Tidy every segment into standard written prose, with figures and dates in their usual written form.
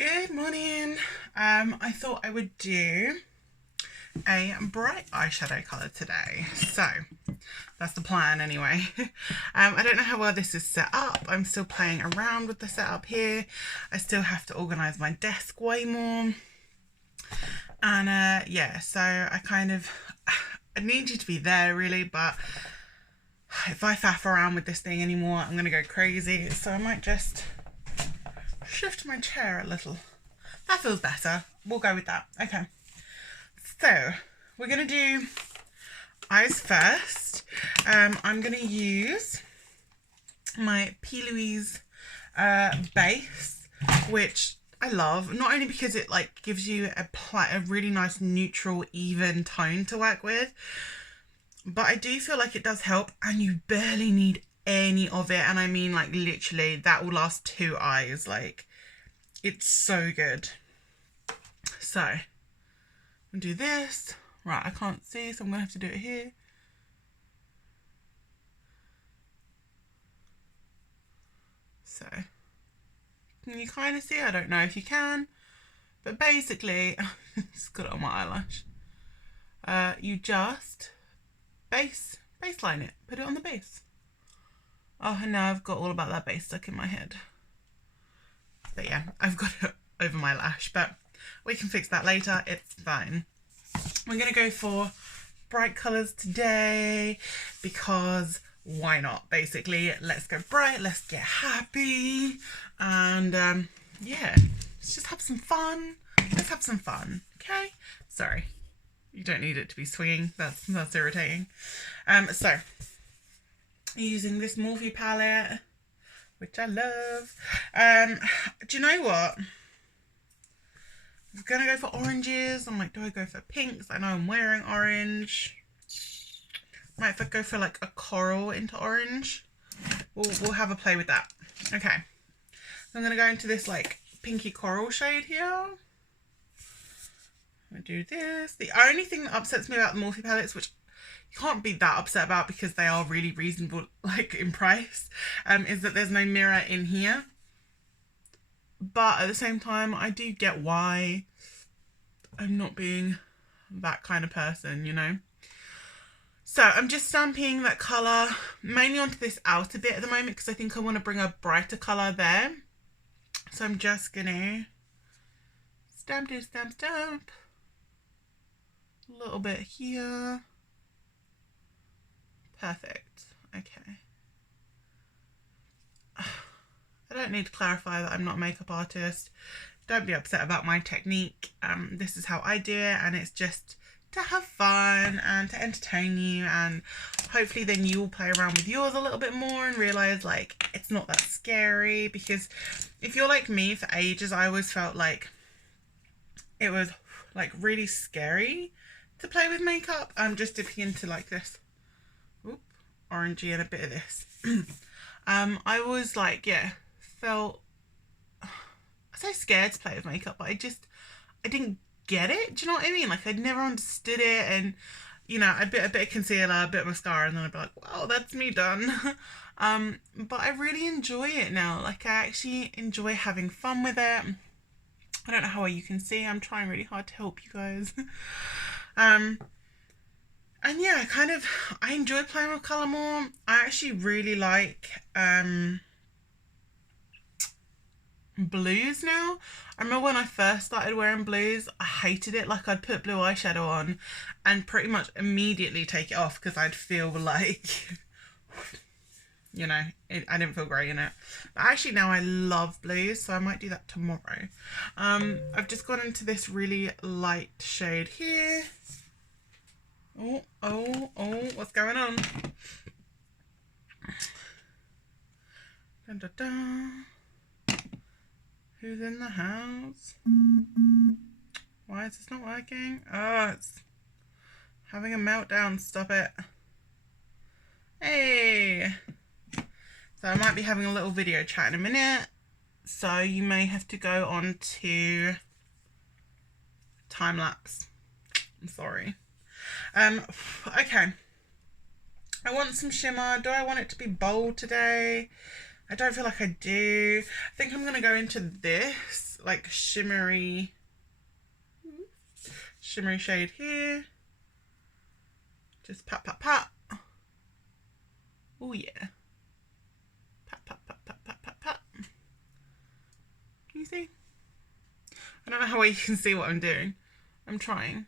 Good morning. I thought I would do a bright eyeshadow colour today. So that's the plan anyway. I don't know how well this is set up. I'm still playing around with the setup here. I still have to organise my desk way more. And yeah, so I need you to be there really, but if I faff around with this thing anymore, I'm gonna go crazy. So I might just shift my chair a little. That feels better. We'll go with that. Okay. So we're gonna do eyes first. I'm gonna use my P. Louise base, which I love, not only because it like gives you a really nice neutral even tone to work with, but I do feel like it does help, and you barely need any of it, and I mean like literally that will last 2 eyes. Like, it's so good. So I'm gonna do this. Right, I can't see, so I'm gonna have to do it here. So can you kind of see? I don't know if you can, but basically just got it on my eyelash. You just baseline it, put it on the base. Oh, and now I've got all about that base stuck in my head. But yeah, I've got it over my lash, but we can fix that later. It's fine. We're gonna go for bright colours today because why not? Basically, let's go bright, let's get happy, and yeah, let's just have some fun. Let's have some fun, okay? Sorry, you don't need it to be swinging. That's irritating. So using this Morphe palette, which I love. Do you know what? I'm gonna go for oranges. I'm like, do I go for pinks? I know I'm wearing orange. Might go for like a coral into orange. We'll have a play with that. Okay. I'm gonna go into this like pinky coral shade here. I'm gonna do this. The only thing that upsets me about the Morphe palettes, which you can't be that upset about because they are really reasonable, like in price, is that there's no mirror in here. But at the same time, I do get why I'm not being that kind of person, you know? So I'm just stamping that colour mainly onto this outer bit at the moment because I think I want to bring a brighter colour there. So I'm just going to stamp. A little bit here. Perfect. Okay. I don't need to clarify that I'm not a makeup artist. Don't be upset about my technique. This is how I do it, and it's just to have fun and to entertain you, and hopefully then you will play around with yours a little bit more and realise like it's not that scary. Because if you're like me, for ages I always felt like it was like really scary to play with makeup. I'm just dipping into like this orangey and a bit of this. I was like, yeah, felt so scared to play with makeup, but I didn't get it. Do you know what I mean? Like, I'd never understood it, and you know, a bit of concealer, a bit of mascara, and then I'd be like, wow, that's me done. But I really enjoy it now. Like, I actually enjoy having fun with it. I don't know how well you can see. I'm trying really hard to help you guys. And yeah, I enjoy playing with colour more. I actually really like blues now. I remember when I first started wearing blues, I hated it. Like, I'd put blue eyeshadow on and pretty much immediately take it off because I'd feel like, you know, I didn't feel great in it. But actually now I love blues, so I might do that tomorrow. I've just gone into this really light shade here. Oh, what's going on? Dun, dun, dun. Who's in the house? Why is this not working? Oh, it's having a meltdown. Stop it. Hey! So I might be having a little video chat in a minute. So you may have to go on to time lapse. I'm sorry. Okay. I want some shimmer. Do I want it to be bold today? I don't feel like I do. I think I'm going to go into this like shimmery shade here. Just pat, pat, pat. Oh yeah. Pat, pat, pat, pat, pat, pat, pat. Can you see? I don't know how well you can see what I'm doing. I'm trying.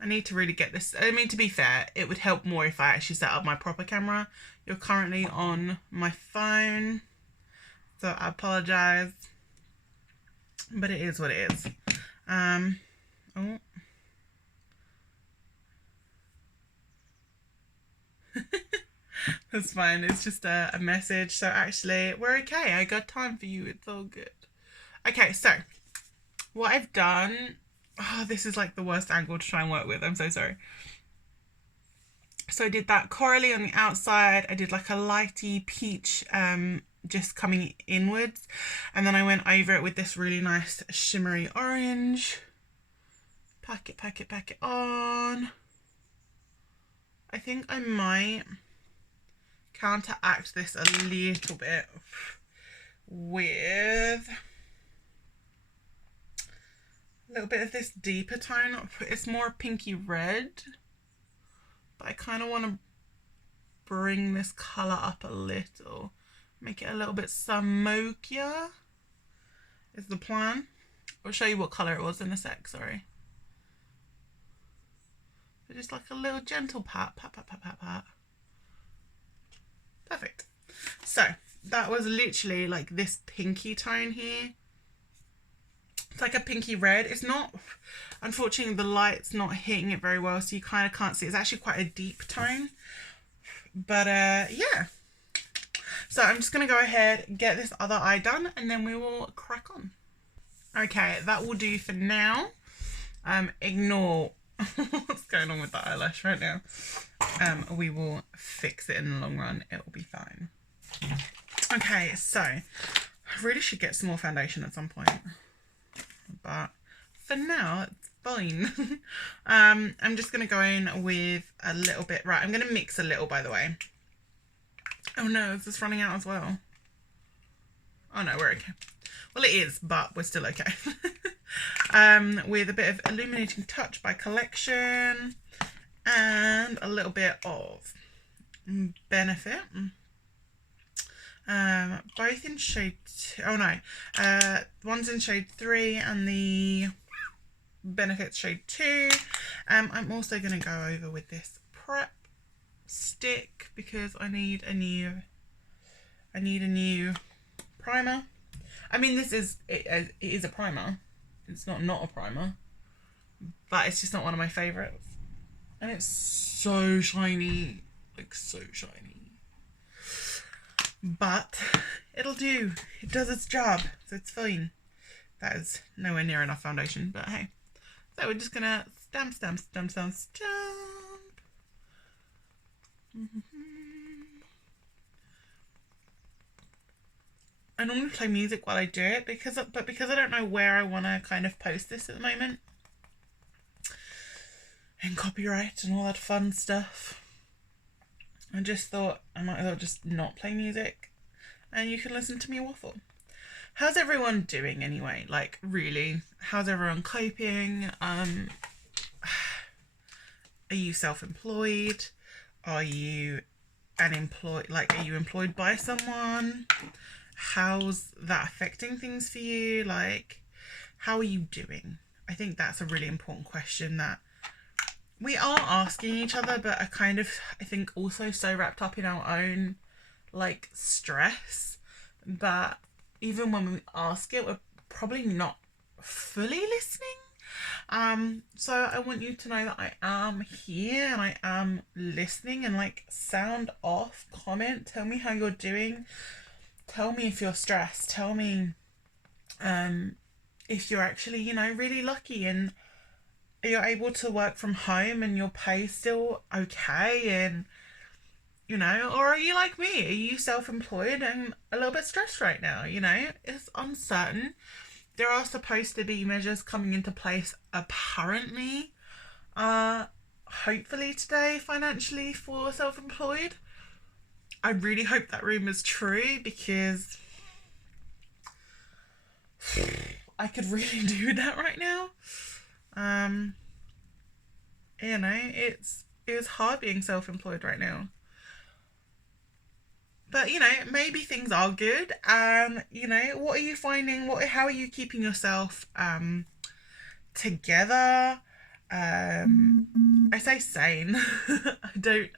I need to really get this. I mean, to be fair, it would help more if I actually set up my proper camera. You're currently on my phone, so I apologize, but it is what it is. Oh. That's fine. It's just a message. So actually, we're okay. I got time for you. It's all good. Okay, so what I've done... Oh, this is like the worst angle to try and work with. I'm so sorry. So I did that corally on the outside. I did like a lighty peach just coming inwards. And then I went over it with this really nice shimmery orange. Pack it, pack it, pack it on. I think I might counteract this a little bit with a little bit of this deeper tone. It's more pinky red, but I kind of want to bring this colour up a little, make it a little bit smokier is the plan. I'll show you what colour it was in a sec, sorry. So just like a little gentle pat, pat, pat, pat, pat, pat. Perfect. So that was literally like this pinky tone here. It's like a pinky red. It's not, unfortunately the light's not hitting it very well, so you kind of can't see. It's actually quite a deep tone, but yeah. So I'm just gonna go ahead, get this other eye done, and then we will crack on. Okay, that will do for now. Ignore what's going on with the eyelash right now. We will fix it in the long run. It will be fine. Okay, so I really should get some more foundation at some point, but for now it's fine. I'm just gonna go in with a little bit. Right, I'm gonna mix a little, by the way. Oh no, is this running out as well? Oh no, we're okay. Well, it is, but we're still okay. With a bit of Illuminating Touch by Collection and a little bit of Benefit. Both in shade 2. Oh no, one's in shade 3 and the Benefit's shade 2. I'm also going to go over with this prep stick because I need a new primer. I mean, this is it is a primer. It's not a primer, but it's just not one of my favorites. And it's so shiny, like so shiny. But it'll do. It does its job, so it's fine. That is nowhere near enough foundation, but hey. So we're just gonna stamp, stamp, stamp, stamp, stamp. I normally play music while I do it because I don't know where I want to kind of post this at the moment, and copyright and all that fun stuff, I just thought I might as well just not play music and you can listen to me waffle. How's everyone doing anyway? Like, really, how's everyone coping? Are you self-employed? Are you unemployed? Like, are you employed by someone? How's that affecting things for you? Like, how are you doing? I think that's a really important question that we are asking each other, but I think also so wrapped up in our own like stress that even when we ask it, we're probably not fully listening. So I want you to know that I am here and I am listening, and like, sound off, comment, tell me how you're doing. Tell me if you're stressed. Tell me if you're actually, you know, really lucky and you're able to work from home and your pay's still okay, and, you know, or are you like me? Are you self-employed and a little bit stressed right now? You know, it's uncertain. There are supposed to be measures coming into place apparently, hopefully today, financially, for self-employed. I really hope that rumour's true, because I could really do that right now. You know, it's hard being self-employed right now. But you know, maybe things are good. You know, what are you finding? How are you keeping yourself together? I say sane.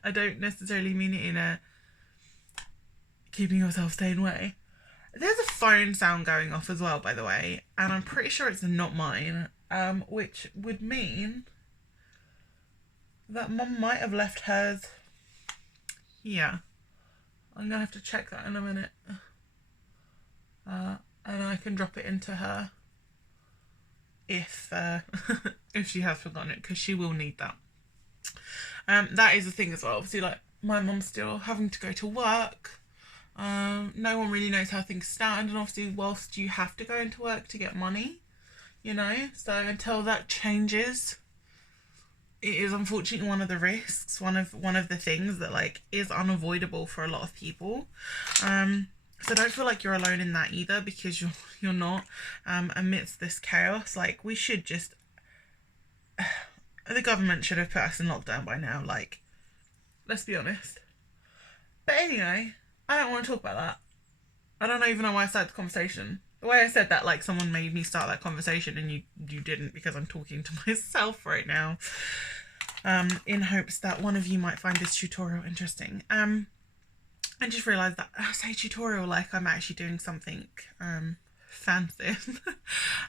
I don't necessarily mean it in a keeping yourself sane way. There's a phone sound going off as well, by the way, and I'm pretty sure it's not mine. Which would mean that Mum might have left hers here. I'm gonna have to check that in a minute. And I can drop it into her if if she has forgotten it, because she will need that. That is the thing as well. Obviously, like, my mum's still having to go to work. No one really knows how things stand, and obviously whilst you have to go into work to get money, you know, so until that changes, it is unfortunately one of the risks, one of the things that like is unavoidable for a lot of people. So don't feel like you're alone in that either, because you're not. Amidst this chaos, like, we should just the government should have put us in lockdown by now, like, let's be honest. But anyway, I don't want to talk about that. I don't even know why I started the conversation. The way I said that, like someone made me start that conversation, and you didn't, because I'm talking to myself right now. In hopes that one of you might find this tutorial interesting. I just realised that I say tutorial like I'm actually doing something fancy.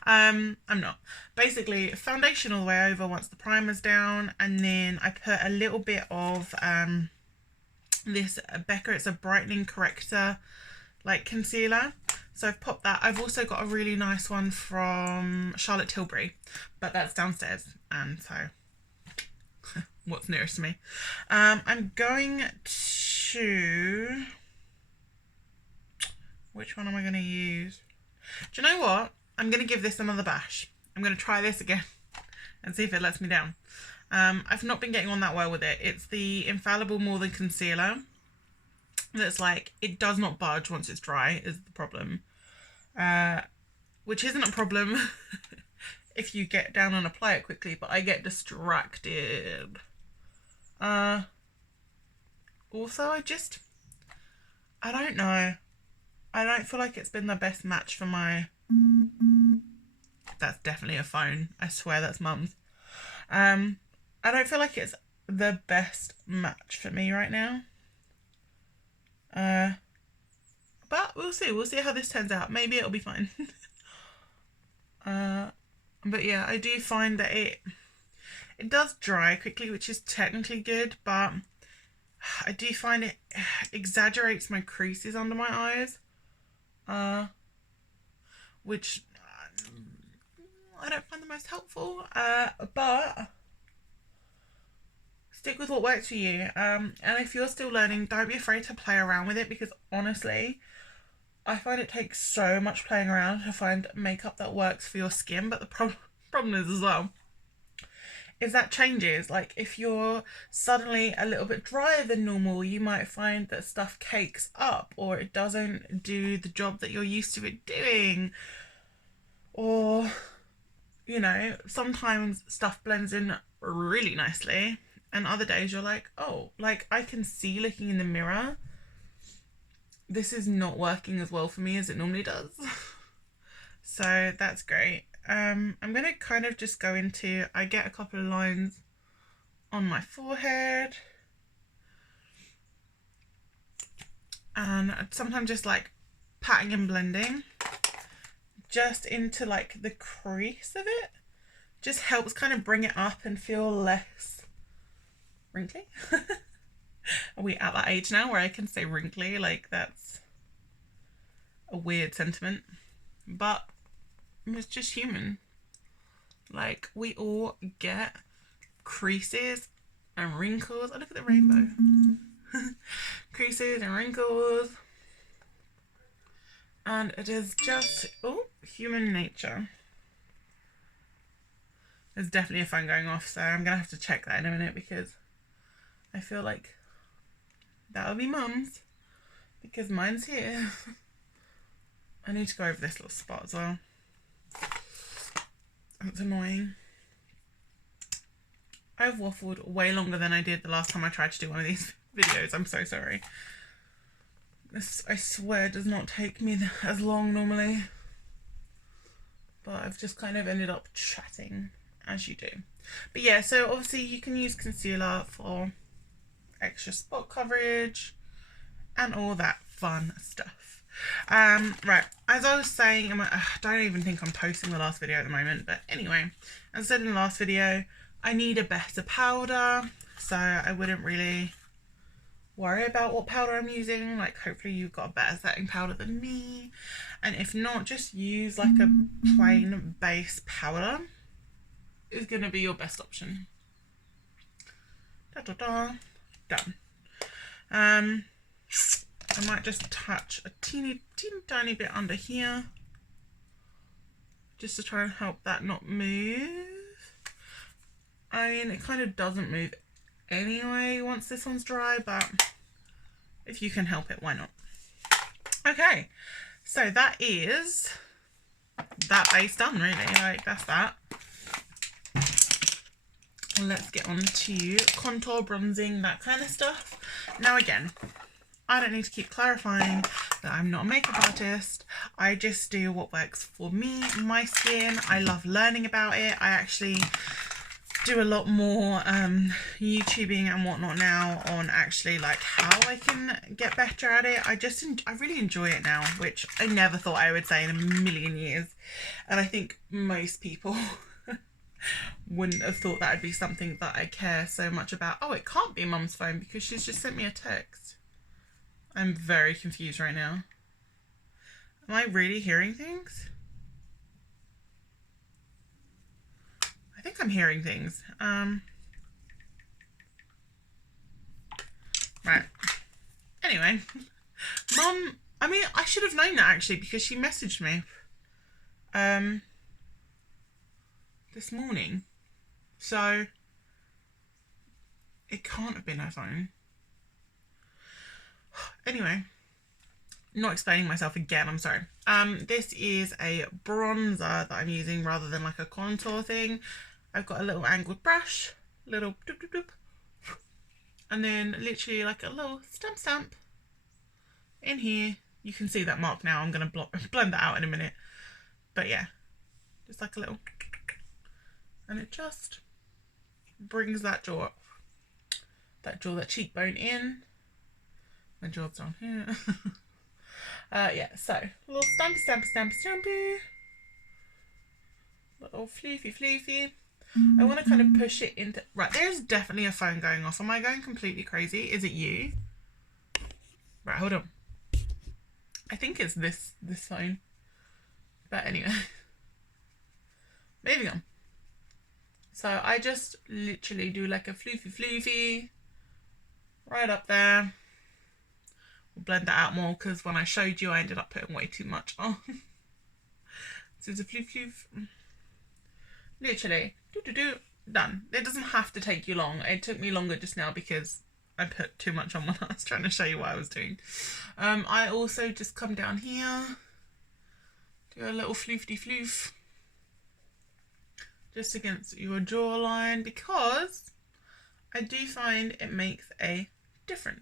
I'm not. Basically, foundation all the way over once the primer's down, and then I put a little bit of this Becca, it's a brightening corrector like concealer, so I've popped that. I've also got a really nice one from Charlotte Tilbury, but that's downstairs, and so what's nearest to me. I'm going to, which one am I going to use? Do you know what? I'm going to give this another bash. I'm going to try this again and see if it lets me down. I've not been getting on that well with it. It's the Infallible More Than Concealer. That's like, it does not budge once it's dry, is the problem. Which isn't a problem if you get down and apply it quickly, but I get distracted. Also, I don't know. I don't feel like it's been the best match for my... That's definitely a phone. I swear that's Mum's. I don't feel like it's the best match for me right now. But we'll see. We'll see how this turns out. Maybe it'll be fine. But yeah, I do find that it does dry quickly, which is technically good, but I do find it exaggerates my creases under my eyes. Which I don't find the most helpful. But stick with what works for you. And if you're still learning, don't be afraid to play around with it, because honestly, I find it takes so much playing around to find makeup that works for your skin. But the problem is as well, is that changes. Like, if you're suddenly a little bit drier than normal, you might find that stuff cakes up, or it doesn't do the job that you're used to it doing. Or, you know, sometimes stuff blends in really nicely, and other days you're like, oh, like, I can see looking in the mirror, this is not working as well for me as it normally does. So that's great. I'm going to kind of just go into, I get a couple of lines on my forehead, and sometimes just like patting and blending just into like the crease of it. Just helps kind of bring it up and feel less wrinkly. Are we at that age now where I can say wrinkly? Like, that's a weird sentiment, but it's just human. Like, we all get creases and wrinkles. Oh, look at the rainbow. Creases and wrinkles. And it is just, human nature. There's definitely a phone going off, so I'm going to have to check that in a minute, because I feel like that'll be Mum's, because mine's here. I need to go over this little spot as well. That's annoying. I've waffled way longer than I did the last time I tried to do one of these videos. I'm so sorry. This, I swear, does not take me as long normally. But I've just kind of ended up chatting, as you do. But yeah, so obviously you can use concealer for extra spot coverage and all that fun stuff. Right, as I was saying, I don't even think I'm posting the last video at the moment, but anyway, as I said in the last video, I need a better powder, so I wouldn't really worry about what powder I'm using. Like, hopefully you've got a better setting powder than me, and if not, just use like a plain base powder is going to be your best option. Done. I might just touch a teeny tiny bit under here just to try and help that not move. I mean, it kind of doesn't move anyway once this one's dry, but if you can help it, why not? Okay, so that is that base done, really. Like, that's that. Let's get on to contour, bronzing, that kind of stuff. Now again, I don't need to keep clarifying that I'm not a makeup artist. I just do what works for me, my skin. I love learning about it. I actually do a lot more YouTubing and whatnot now on actually like how I can get better at it. I really enjoy it now, which I never thought I would say in a million years. And I think most people wouldn't have thought that would be something that I care so much about. Oh, it can't be Mum's phone because she's just sent me a text. I'm very confused right now. Am I really hearing things? I think I'm hearing things. Right. Anyway, Mum, I mean, I should have known that actually because she messaged me this morning. So it can't have been her phone. Anyway, not explaining myself again, I'm sorry. This is a bronzer that I'm using rather than like a contour thing. I've got a little angled brush, little doop doop doop, and then literally like a little stamp in here. You can see that mark now. I'm going to blend that out in a minute. But yeah, just like a little, and it just brings that jaw up. That cheekbone in. My jaw's down here. Yeah, so a little stampy. Little floofy. I want to kind of push it into... Right, there's definitely a phone going off. Am I going completely crazy? Is it you? Right, hold on. I think it's this phone. But anyway. Moving on. So I just literally do like a floofy. Right up there. We'll blend that out more because when I showed you, I ended up putting way too much on. So it's a floof. Literally, done. It doesn't have to take you long. It took me longer just now because I put too much on when I was trying to show you what I was doing. I also just come down here, do a little floof just against your jawline because I do find it makes a difference.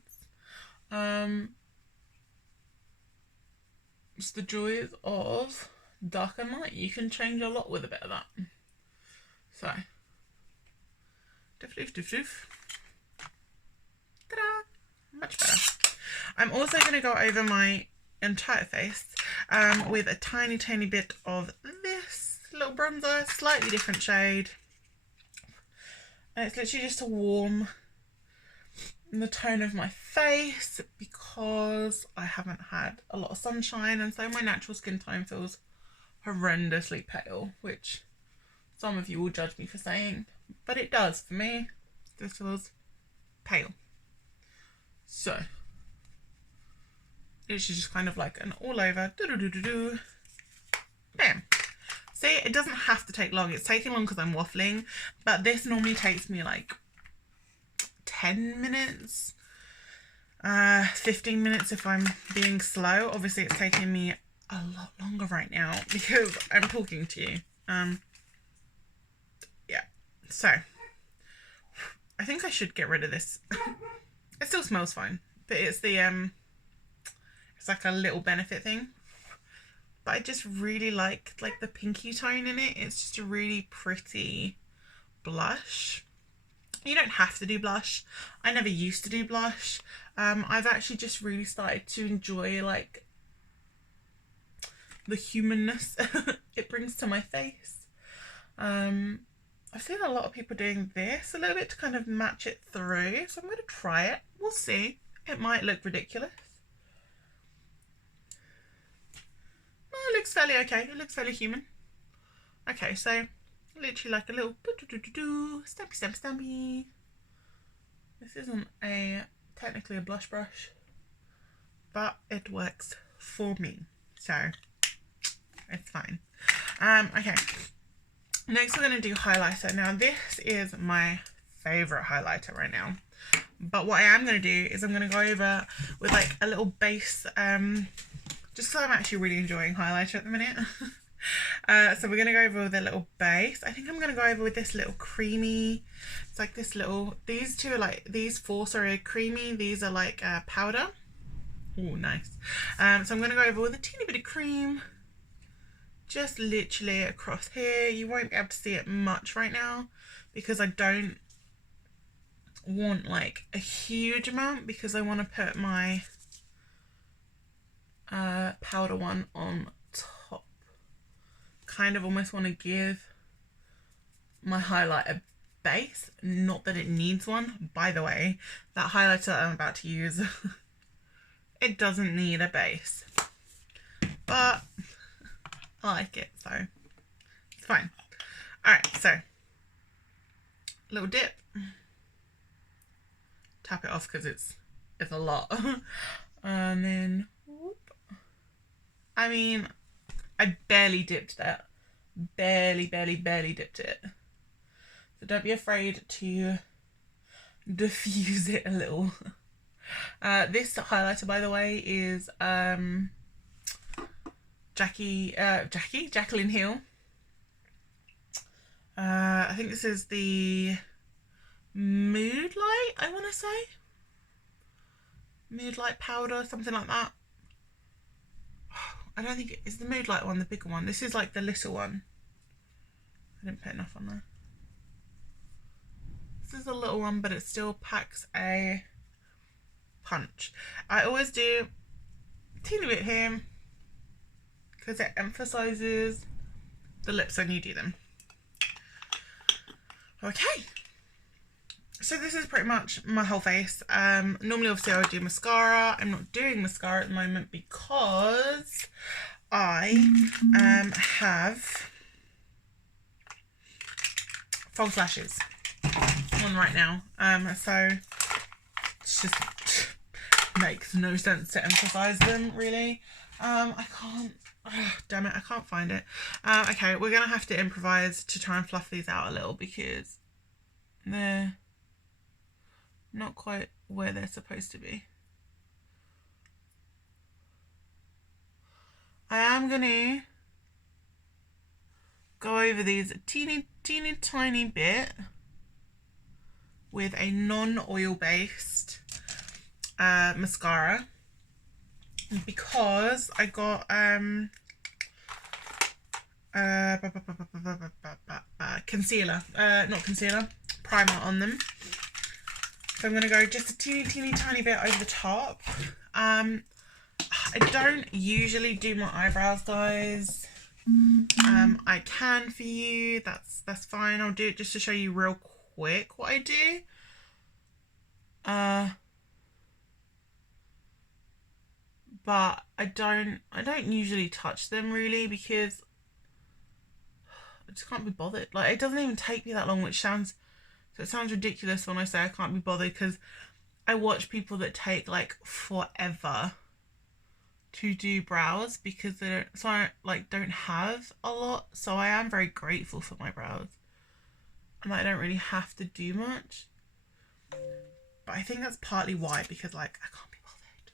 It's the joys of dark and light. You can change a lot with a bit of that. So, floof. Ta-da! Much better. I'm also going to go over my entire face with a tiny bit of this little bronzer, slightly different shade. And it's literally just to warm the tone of my face because I haven't had a lot of sunshine and so my natural skin tone feels horrendously pale, which some of you will judge me for saying, but it does for me. This feels pale. So it's just kind of like an all over bam. See, it doesn't have to take long. It's taking long because I'm waffling, but this normally takes me like 10 minutes, 15 minutes if I'm being slow. Obviously it's taking me a lot longer right now because I'm talking to you. So I think I should get rid of this. It still smells fine, but it's the it's like a little benefit thing. But I just really like the pinky tone in it. It's just a really pretty blush. You don't have to do blush. I never used to do blush. I've actually just really started to enjoy like the humanness it brings to my face. I've seen a lot of people doing this a little bit to kind of match it through, so I'm going to try it. We'll see. It might look ridiculous. No, it looks fairly okay. It looks fairly human. Okay, so literally like a little stampy. This isn't technically a blush brush, but it works for me, so it's fine. Okay, next we're going to do highlighter. Now this is my favorite highlighter right now, but what I am going to do is I'm going to go over with like a little base, just so I'm actually really enjoying highlighter at the minute. So we're going to go over with a little base. I think I'm going to go over with this little creamy, it's like this little, these two are like, these four, sorry, creamy, these are like powder. Oh, nice. So I'm going to go over with a teeny bit of cream, just literally across here. You won't be able to see it much right now because I don't want like a huge amount, because I want to put my powder one on top. Kind of almost want to give my highlight a base, not that it needs one. By the way, that highlighter that I'm about to use, it doesn't need a base, but I like it, so it's fine. Alright, so little dip, tap it off because it's a lot. And then whoop. I mean, I barely dipped that. Barely dipped it. So don't be afraid to diffuse it a little. This highlighter, by the way, is Jaclyn Hill. I think this is the Mood Light, I want to say. Mood Light powder, something like that. I don't think it's the Mood Light one, the bigger one. This is like the little one. I didn't put enough on there. This is a little one, but it still packs a punch. I always do a teeny bit here because it emphasizes the lips when you do them. Okay. So this is pretty much my whole face. Normally, obviously, I would do mascara. I'm not doing mascara at the moment because I have false lashes on right now. So it's just makes no sense to emphasize them, really. I can't. Oh, damn it, I can't find it. Okay, we're gonna have to improvise to try and fluff these out a little because they're not quite where they're supposed to be. I am gonna go over these a teeny tiny bit with a non-oil based mascara because I got concealer, not concealer, primer on them. So I'm going to go just a teeny tiny bit over the top. I don't usually do my eyebrows, guys. I can for you. That's fine. I'll do it just to show you real quick what I do. But I don't usually touch them really because I just can't be bothered. Like, it doesn't even take me that long, which sounds, so it sounds ridiculous when I say I can't be bothered because I watch people that take like forever to do brows because they don't have a lot. So I am very grateful for my brows and I don't really have to do much. But I think that's partly why, because like I can't be bothered.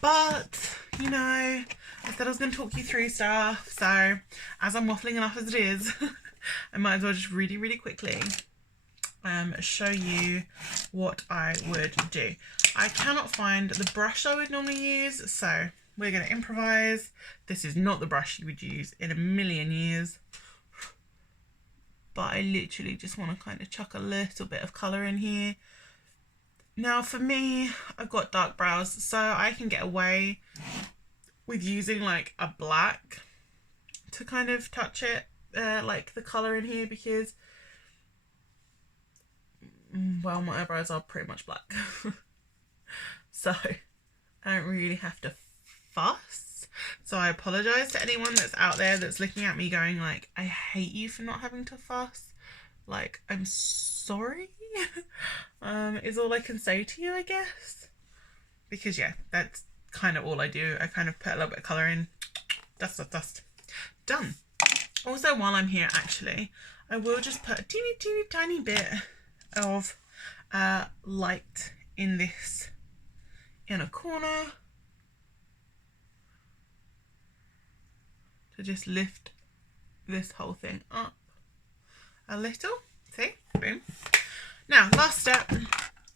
But, you know, I said I was going to talk you through stuff, so as I'm waffling enough as it is, I might as well just really, really quickly show you what I would do. I cannot find the brush I would normally use, so we're going to improvise. This is not the brush you would use in a million years, but I literally just want to kind of chuck a little bit of colour in here. Now for me, I've got dark brows, so I can get away with using like a black to kind of touch it, like the colour in here, because well, my eyebrows are pretty much black. So I don't really have to fuss. So I apologise to anyone that's out there that's looking at me going like, I hate you for not having to fuss. Like, I'm sorry. Is all I can say to you, I guess. Because yeah, that's kind of all I do. I kind of put a little bit of colour in. Dust, dust, dust. Done. Also, while I'm here, actually, I will just put a teeny, teeny, tiny bit of light in this inner corner to just lift this whole thing up a little. See? Boom. Now, last step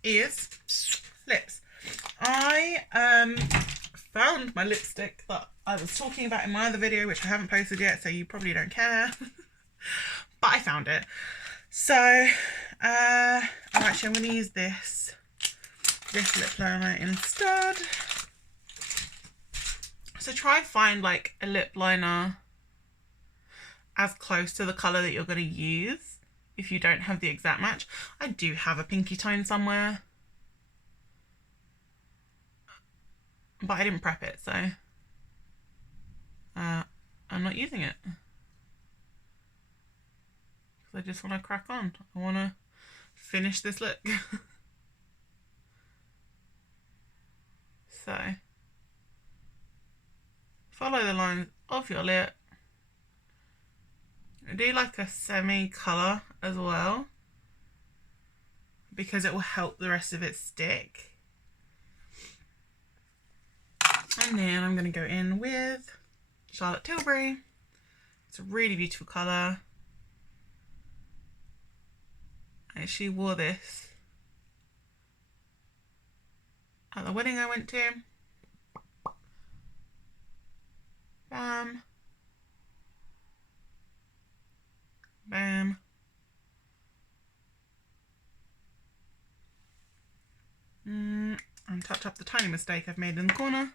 is lips. I found my lipstick that I was talking about in my other video, which I haven't posted yet, so you probably don't care. But I found it. So I'm going to use this lip liner instead. So try and find like a lip liner as close to the colour that you're going to use if you don't have the exact match. I do have a pinky tone somewhere, but I didn't prep it, so I'm not using it. I just want to crack on. I want to finish this look. So, follow the lines of your lip. Do like a semi-colour as well, because it will help the rest of it stick. And then I'm going to go in with Charlotte Tilbury. It's a really beautiful colour. I actually wore this at the wedding I went to. Bam. Bam. And touch up the tiny mistake I've made in the corner.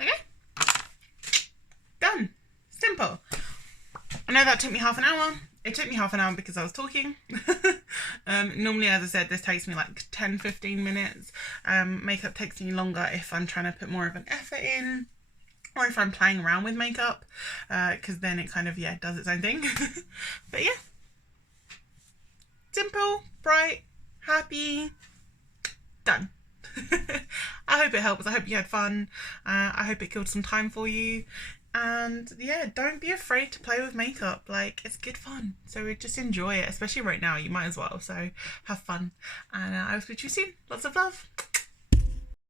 Okay. Done. Simple. I know that took me half an hour. It took me half an hour because I was talking. Normally, as I said, this takes me like 10-15 minutes. Makeup takes me longer if I'm trying to put more of an effort in, or if I'm playing around with makeup, because then it kind of, yeah, does its own thing. But yeah, simple, bright, happy, done. I hope it helps. I hope you had fun. I hope it killed some time for you. And yeah, don't be afraid to play with makeup. Like, it's good fun, so just enjoy it, especially right now. You might as well, so have fun. And I will speak to you soon. Lots of love.